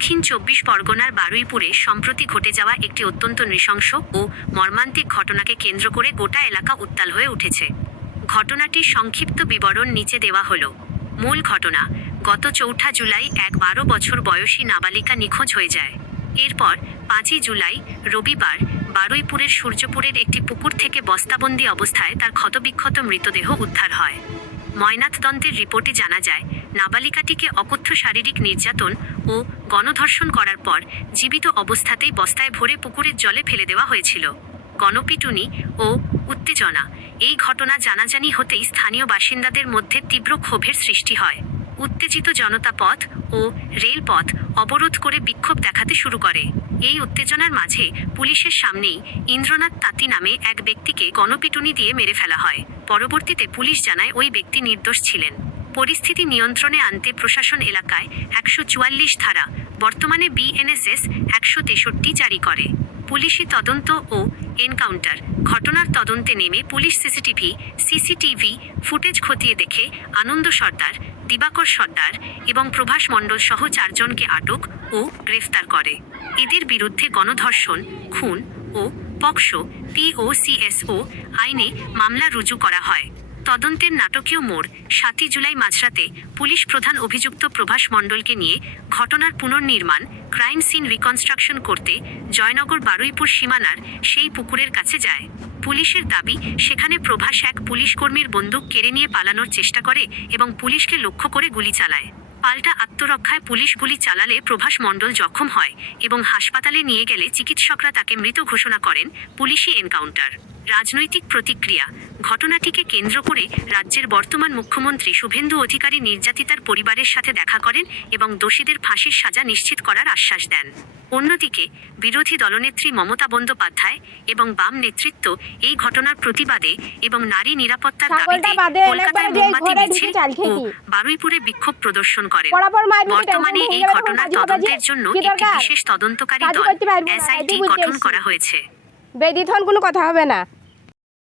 দক্ষিণ ২৪ পরগনার বারুইপুরে সম্প্রতি ঘটে যাওয়া একটি অত্যন্ত নৃশংস ও মর্মান্তিক ঘটনাকে কেন্দ্র করে গোটা এলাকা উত্তাল হয়ে উঠেছে। ঘটনাটির সংক্ষিপ্ত বিবরণ নিচে দেওয়া হলো। মূল ঘটনা, গত ৪ঠা জুলাই এক ১২ বছর বয়সী নাবালিকা নিখোঁজ হয়ে যায়। এরপর ৫ই জুলাই রবিবার বারুইপুরের সূর্যপুরের একটি পুকুর থেকে বস্তাবন্দি অবস্থায় তার ক্ষতবিক্ষত মৃতদেহ উদ্ধার হয়। ময়নাতদন্তের রিপোর্টে জানা যায়, নাবালিকাটিকে অকথ্য শারীরিক নির্যাতন ও গণধর্ষণ করার পর জীবিত অবস্থাতেই বস্তায় ভরে পুকুরের জলে ফেলে দেওয়া হয়েছিল। গণপিটুনি ও উত্তেজনা, এই ঘটনা জানাজানি হতেই স্থানীয় বাসিন্দাদের মধ্যে তীব্র ক্ষোভের সৃষ্টি হয়। উত্তেজিত জনতা পথ ও রেলপথ অবরোধ করে বিক্ষোভ দেখাতে শুরু করে। এই উত্তেজনার মাঝে পুলিশের সামনেই ইন্দ্রনাথ তাঁতি নামে এক ব্যক্তিকে গণপিটুনি দিয়ে মেরে ফেলা হয়। পরবর্তীতে পুলিশ জানায় ওই ব্যক্তি নির্দোষ ছিলেন। পরিস্থিতি নিয়ন্ত্রণে আনতে প্রশাসন এলাকায় ১৪৪ ধারা, বর্তমানে বিএনএসএস ১৬৩ জারি করে। পুলিশি তদন্ত ও এনকাউন্টার, ঘটনার তদন্তে নেমে পুলিশ সিসিটিভি ফুটেজ খতিয়ে দেখে আনন্দ সর্দার, দিবাকর সর্দার এবং প্রভাস মণ্ডল সহ ৪ জনকে আটক ও গ্রেফতার করে। এদের বিরুদ্ধে গণধর্ষণ, খুন ও পকসো POCSO আইনে মামলা রুজু করা হয়। তদন্তের নাটকীয় মোড়, ৭ই জুলাই মাঝরাতে পুলিশ প্রধান অভিযুক্ত প্রভাস মণ্ডলকে নিয়ে ঘটনার পুনর্নির্মাণ ক্রাইম সিন রিকনস্ট্রাকশন করতে জয়নগর বারুইপুর সীমানার সেই পুকুরের কাছে যায়। পুলিশের দাবি, সেখানে প্রভাস এক পুলিশকর্মীর বন্দুক কেড়ে নিয়ে পালানোর চেষ্টা করে এবং পুলিশকে লক্ষ্য করে গুলি চালায়। পাল্টা আত্মরক্ষায় পুলিশ গুলি চালালে প্রভাস মণ্ডল জখম হয় এবং হাসপাতালে নিয়ে গেলে চিকিৎসকরা তাকে মৃত ঘোষণা করেন। পুলিশি এনকাউন্টার। রাজনৈতিক প্রতিক্রিয়া, ঘটনাটিকে কেন্দ্র করে রাজ্যের বর্তমান মুখ্যমন্ত্রী শুভেন্দু অধিকারী নির্যাতিতার পরিবারের সাথে দেখা করেন এবং দোষীদের ফাঁসির সাজা নিশ্চিত করার আশ্বাস দেন। অন্যদিকে বিরোধী দলনেত্রী মমতা বন্দ্যোপাধ্যায় এবং বাম নেতৃত্ব এই ঘটনার প্রতিবাদে এবং নারী নিরাপত্তার দাবিতে কলকাতায় মোমবাতি মিছিল ও বারুইপুরে বিক্ষোভ প্রদর্শন করেন। বর্তমানে এই ঘটনার তদন্তের জন্য একটি বিশেষ তদন্তকারী দল SIT গঠন করা হয়েছে। বেদিথন কোনো কথা হবে না।